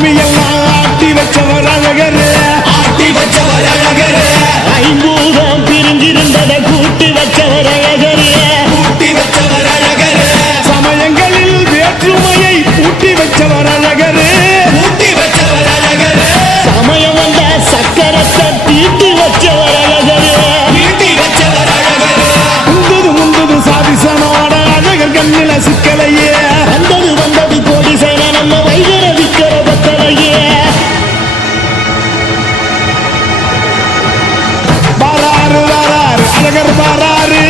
பூமியெல்லாம் ஆட்டி வச்சவர் அழகரு, ஆட்டி வச்சவர் அழகரு, ஐம்பூதம் பிரிஞ்சிருந்ததை கூட்டி வச்சவர் அழகரு, கூட்டி வச்சவர் அழகரு, சமயங்களில் வேற்றுமையை கூட்டி வச்சவர் அழகரு, கூட்டி வச்சவர் அழகரு, சமயம் வந்த சக்கரத்தை தீட்டி வச்சவர் அழகரு, தீட்டி வச்சவர் அழகரு, முந்தது சாதிசனோட அழகர் கண்ணில சிக்கலையே, வந்தது கோடி சேன நம்ம வைகர விக்கிற பத்தலையே. வாராரு வாராரு அழகர் வாராரு,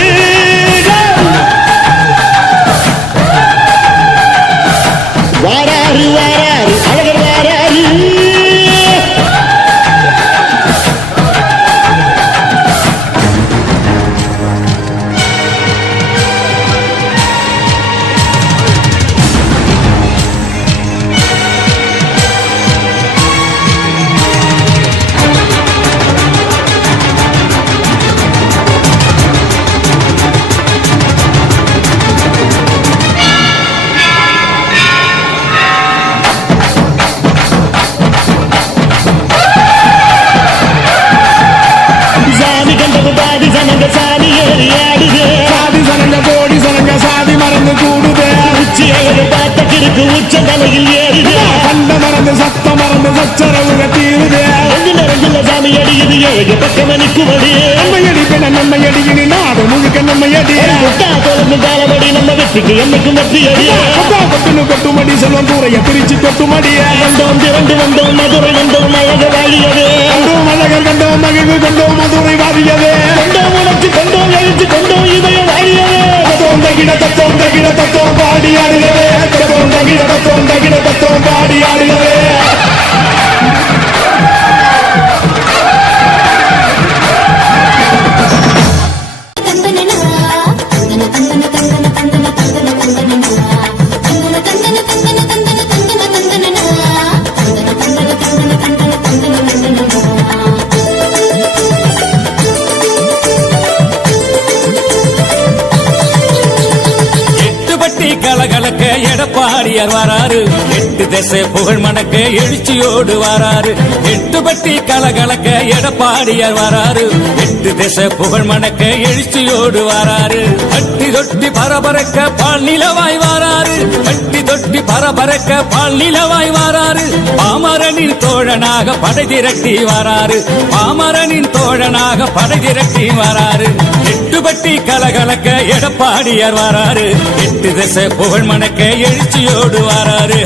வாராரு வாராரு அழகர் வாராரு, சாமி கண்டது பாதி சனங்க சாமி ஏறி ஆடுது, சாதி சனங்க கோடி சனங்க சாதி மறந்து கூடுதே, உச்சி அழகு பார்த்த கிறுக்கு உச்ச தலையில் ஏறுது, கண்ட மறந்து சத்த மறந்து சச்சரவுக தீருதே, நெஞ்சில சாமி அடியுது ஏழு பக்கம் நிற்குமடி, நம்மையடி பின்ன நம்மையடி இனி நாடு முழுக்க நம்மையடி, தொடர்ந்து காலபடி நம்ம வெற்றிக்கு என்னைக்கும் வெற்றி அடி. கொட்டுன்னு கொட்டுமடி செல்வம் கூரைய பிரிச்சு கொட்டுமடி, வந்தோம் திரண்டு வந்தோம் மதுரை வந்தோம் அழக வாழியது, கண்டோம் அழகர் கண்டோம் மகிழ்வு கண்டோம் மதுரை வாரியதே, கொண்டோம் உணர்ச்சி கொண்டோம் எழுச்சி கொண்டோம் இதய வாழியது, தத்தோம் தகிட தத்தோம் பாடி ஆடுகிறே, தத்தோம் தகிட தத்தோம் பாடி ஆடுகிறே. கலகலக்க எடப்பாடியார் வராரு, எட்டு திசை புகழ் மணக்க எழுச்சியோடு வராரு, எட்டுப்பட்டி கலகலக்க எடப்பாடியார் வராரு, எட்டு திசை புகழ் மணக்க எழுச்சியோடு வராரு, கட்டி தொட்டி பரபரக்க பால் நிலவாய் வராரு, கட்டி தொட்டி பரபரக்க பால் நிலவாய் வராரு, பாமரனின் தோழனாக படை திரட்டி வராரு, பாமரனின் தோழனாக படை திரட்டி வராரு, எட்டுப்பட்டி கலகலக்க எடப்பாடியார் வராரு, எட்டு திசை புகழ் மணக்க எழுச்சியோடு வராரு.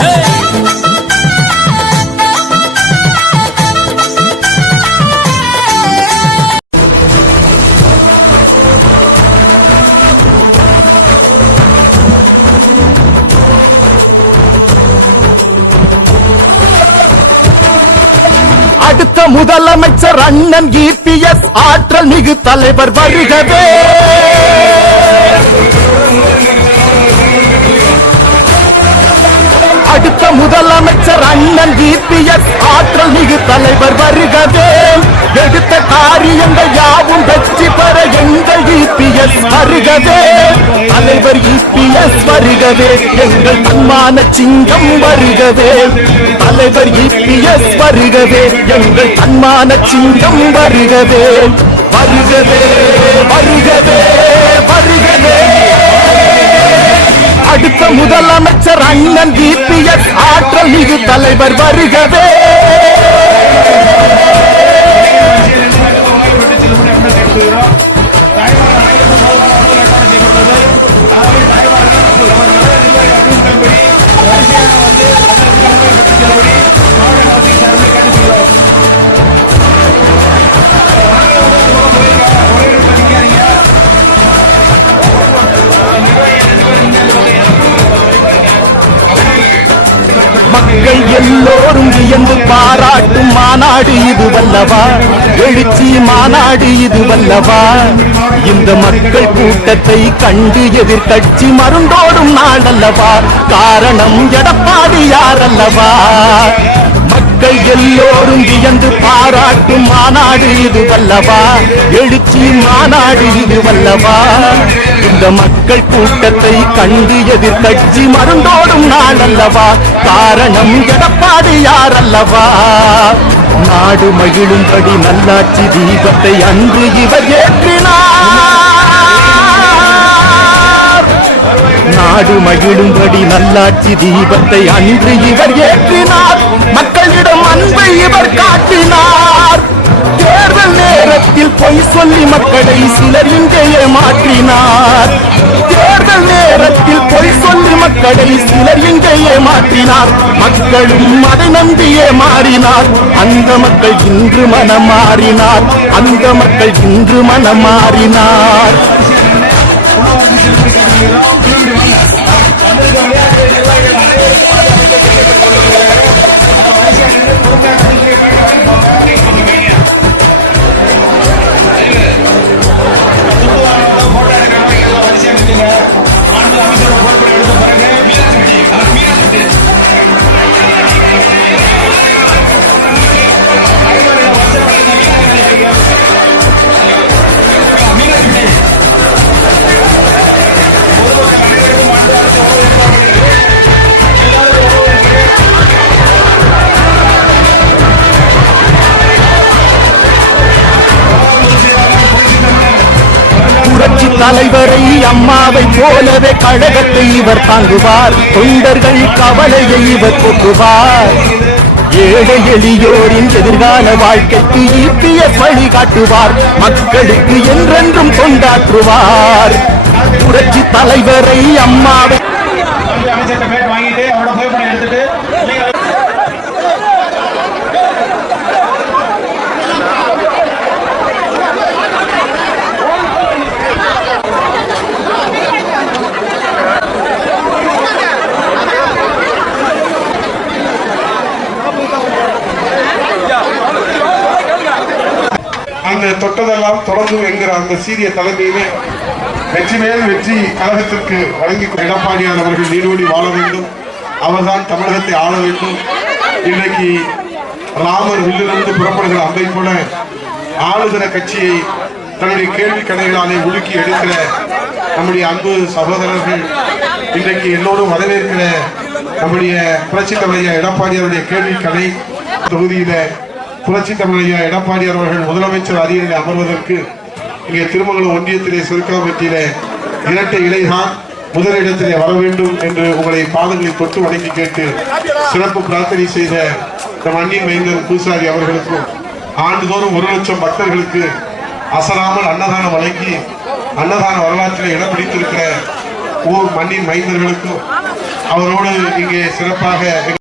அடுத்த முதலமைச்சர் அண்ணன் இபிஎஸ் ஆற்றல் மிகு தலைவர் வருகவே. அடுத்த முதலமைச்சர் அண்ணன் இபிஎஸ் ஆற்றல் மிகு தலைவர் வருகவே. எடுத்த காரியங்கள் யாவும் வெற்றி பெற எங்கள் இபிஎஸ் வருகவே. தலைவர் இபிஎஸ் வருகவே, எங்கள் தன்மான சிங்கம் வருகவே. தலைவர் இபிஎஸ் வருகவே, எங்கள் தன்மான சிங்கம் வருகவே. வருகவே வருகவே வருகவே. அடுத்த முதலமைச்சர் அண்ணன் இபிஎஸ் ஆற்றல் மிகு தலைவர் வருகவே. மக்கள் எல்லோரும் வியந்து பாராட்டும் மாநாடு இது வல்லவா, எழுச்சி மாநாடு இது வல்லவா. இந்த மக்கள் கூட்டத்தை கண்டு எதிர்கட்சி மருண்டோடும் நாளல்லவா, காரணம் எடப்பாடியார் அல்லவா. மக்கள் எல்லோரும் வியந்து பாராட்டும் மாநாடு இது வல்லவா, எழுச்சி மாநாடு இது வல்லவா. இந்த மக்கள் கூட்டத்தை கண்டு எதிர்கட்சி மருண்டோடும் நாளல்லவா, காரணம் எடப்பாடியார் அல்லவா நாடு மகிழும்படி நல்லாட்சி தீபத்தை அன்று இவர் ஏற்றினார் நாடு மகிழும்படி நல்லாட்சி தீபத்தை அன்று இவர் ஏற்றினார் மக்களிடம் அன்பை இவர் காட்டினார் தேர்தல் நேரத்தில் பொய் சொல்லி மக்களை சிலர் இங்கே ஏமாற்றினார் தேர்தல் நேரத்தில் பொய் சொல்லி மக்களை சிலர் இங்கே ஏமாற்றினார் மக்களும் அதை நம்பியே மாறினார் அந்த மக்கள் இன்று மனம் மாறினார் அந்த மக்கள் இன்று மனம் மாறினார் புரட்சி தலைவரை அம்மாவை போலவே கழகத்தை இவர் தாங்குவார் தொண்டர்கள் கவலையை இவர் போக்குவார் ஏழை எளியோரின் எதிர்கால வாழ்க்கைக்கு இபிஎஸ் வழி காட்டுவார் மக்களுக்கு என்றென்றும் கொண்டாற்றுவார் புரட்சி தலைவரை அம்மாவை அந்த தொட்டதெல்லாம் தொடர்ந்தும் என்கிற அந்த சீரிய தலைமையிலே வெற்றி மேல் வெற்றி கழகத்திற்கு வழங்கி எடப்பாடியார் அவர்கள் நீடோடி வாழ வேண்டும். அவர்தான் தமிழகத்தை ஆள வேண்டும். இன்றைக்கு ராமர் வில்லிலிருந்து புறப்படுகிற அம்பை போல ஆளுகிற கட்சியை தன்னுடைய கேள்வி கணைகளாலே உலுக்கி எடுக்கிற நம்முடைய அன்பு சகோதரர்கள் இன்றைக்கு எல்லோரும் வரவேற்கிற நம்முடைய புரட்சி தலைவர் எடப்பாடியாருடைய கேள்வி கணை தொகுதியில புரட்சி தமிழக எடப்பாடியார் அவர்கள் முதலமைச்சர் அரியணையில் அமர்வதற்கு இங்கே திருமங்கலம் ஒன்றியத்திலே சிறுக்காம்பட்டியிலே இரட்டை இலைதான் முதலிடத்திலே வர வேண்டும் என்று உங்களை பாதங்களை தொட்டு வணங்கி கேட்டு சிறப்பு பிரார்த்தனை செய்த நம் அண்ணின் மைந்தர் பூசாரி அவர்களுக்கும் ஆண்டுதோறும் 1 லட்சம் பக்தர்களுக்கு அசராமல் அன்னதானம் வழங்கி அன்னதான வரலாற்றில் இடம் பிடித்திருக்கிற ஊர் மண்ணின் மைந்தர்களுக்கும் அவரோடு இங்கே சிறப்பாக